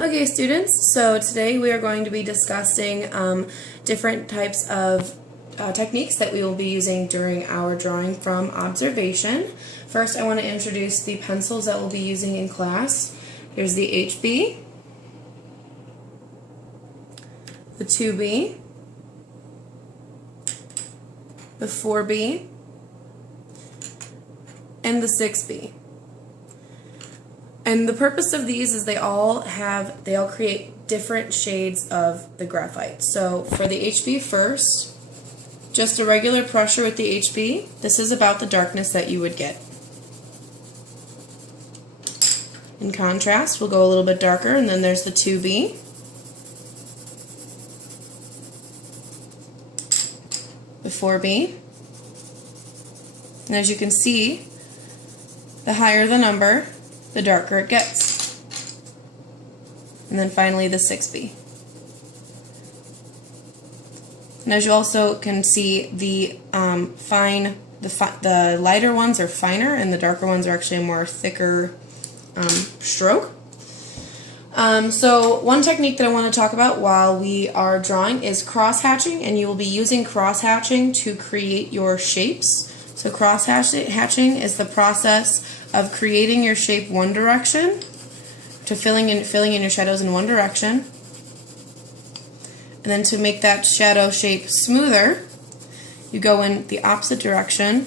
Okay, students, so today we are going to be discussing different types of techniques that we will be using during our drawing from observation. First, I want to introduce the pencils that we'll be using in class. Here's the HB, the 2B, the 4B, and the 6B. And the purpose of these is they all create different shades of the graphite. So for the HB first, just a regular pressure with the HB. This is about the darkness that you would get. In contrast, we'll go a little bit darker, and then there's the 2B. The 4B. And as you can see, the higher the number, the darker it gets. And then finally the 6B. And as you also can see, the lighter ones are finer and the darker ones are actually a more thicker stroke. So one technique that I want to talk about while we are drawing is cross-hatching, and you will be using cross-hatching to create your shapes. So cross-hatching is the process of creating your shape one direction, to filling in your shadows in one direction, and then to make that shadow shape smoother, you go in the opposite direction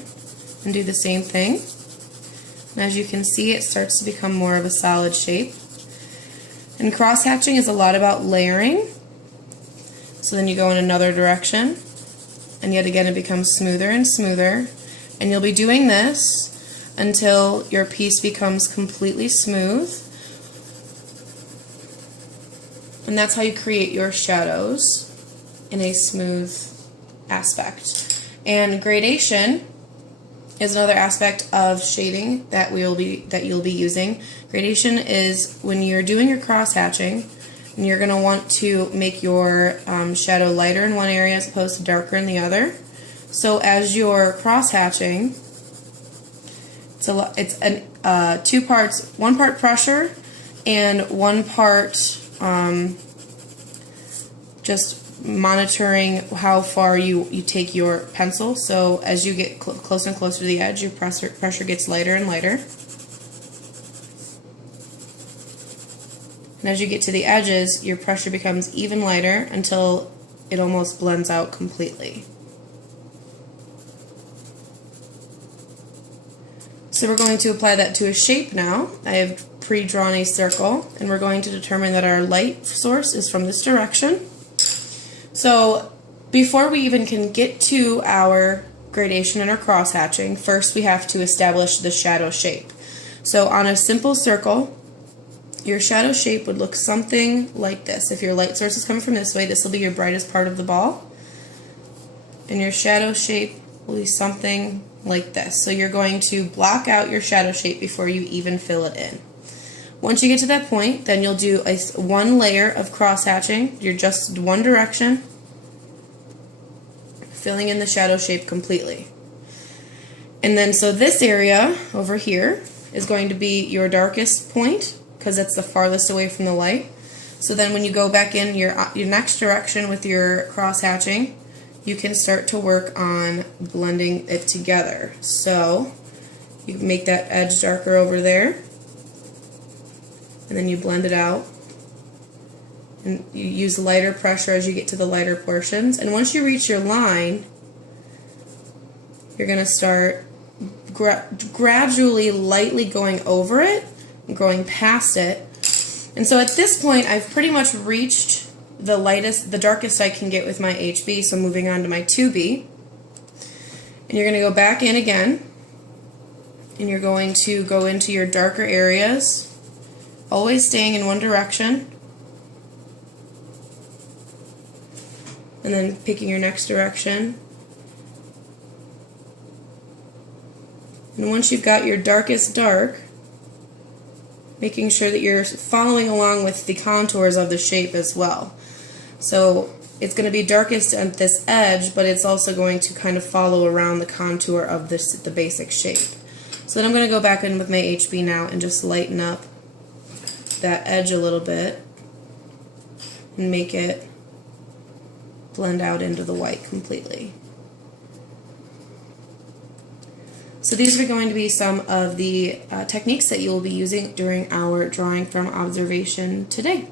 and do the same thing. And as you can see, it starts to become more of a solid shape. And cross-hatching is a lot about layering. So then you go in another direction, and yet again it becomes smoother and smoother. And you'll be doing this until your piece becomes completely smooth. And that's how you create your shadows in a smooth aspect. And gradation is another aspect of shading that you'll be using. Gradation is when you're doing your cross-hatching, and you're going to want to make your shadow lighter in one area as opposed to darker in the other. So as you're cross-hatching, it's two parts, one part pressure and one part just monitoring how far you take your pencil. So as you get closer and closer to the edge, your pressure gets lighter and lighter. And as you get to the edges, your pressure becomes even lighter until it almost blends out completely. So we're going to apply that to a shape now. I have pre-drawn a circle, and we're going to determine that our light source is from this direction. So before we even can get to our gradation and our cross-hatching, first we have to establish the shadow shape. So on a simple circle, your shadow shape would look something like this. If your light source is coming from this way, this will be your brightest part of the ball. And your shadow shape will be something like this. So you're going to block out your shadow shape before you even fill it in. Once you get to that point, then you'll do one layer of cross-hatching. You're just one direction, filling in the shadow shape completely. And then so this area over here is going to be your darkest point because it's the farthest away from the light. So then when you go back in your next direction with your cross-hatching, you can start to work on blending it together. So you make that edge darker over there, and then you blend it out, and you use lighter pressure as you get to the lighter portions. And once you reach your line, you're going to start gradually lightly going over it and going past it. And so at this point, I've pretty much reached the darkest I can get with my HB, so moving on to my 2B. And you're going to go back in again, and you're going to go into your darker areas, always staying in one direction, and then picking your next direction. And once you've got your darkest dark, making sure that you're following along with the contours of the shape as well. So it's going to be darkest at this edge, but it's also going to kind of follow around the contour of the basic shape. So then I'm going to go back in with my HB now and just lighten up that edge a little bit. and make it blend out into the white completely. So these are going to be some of the techniques that you will be using during our drawing from observation today.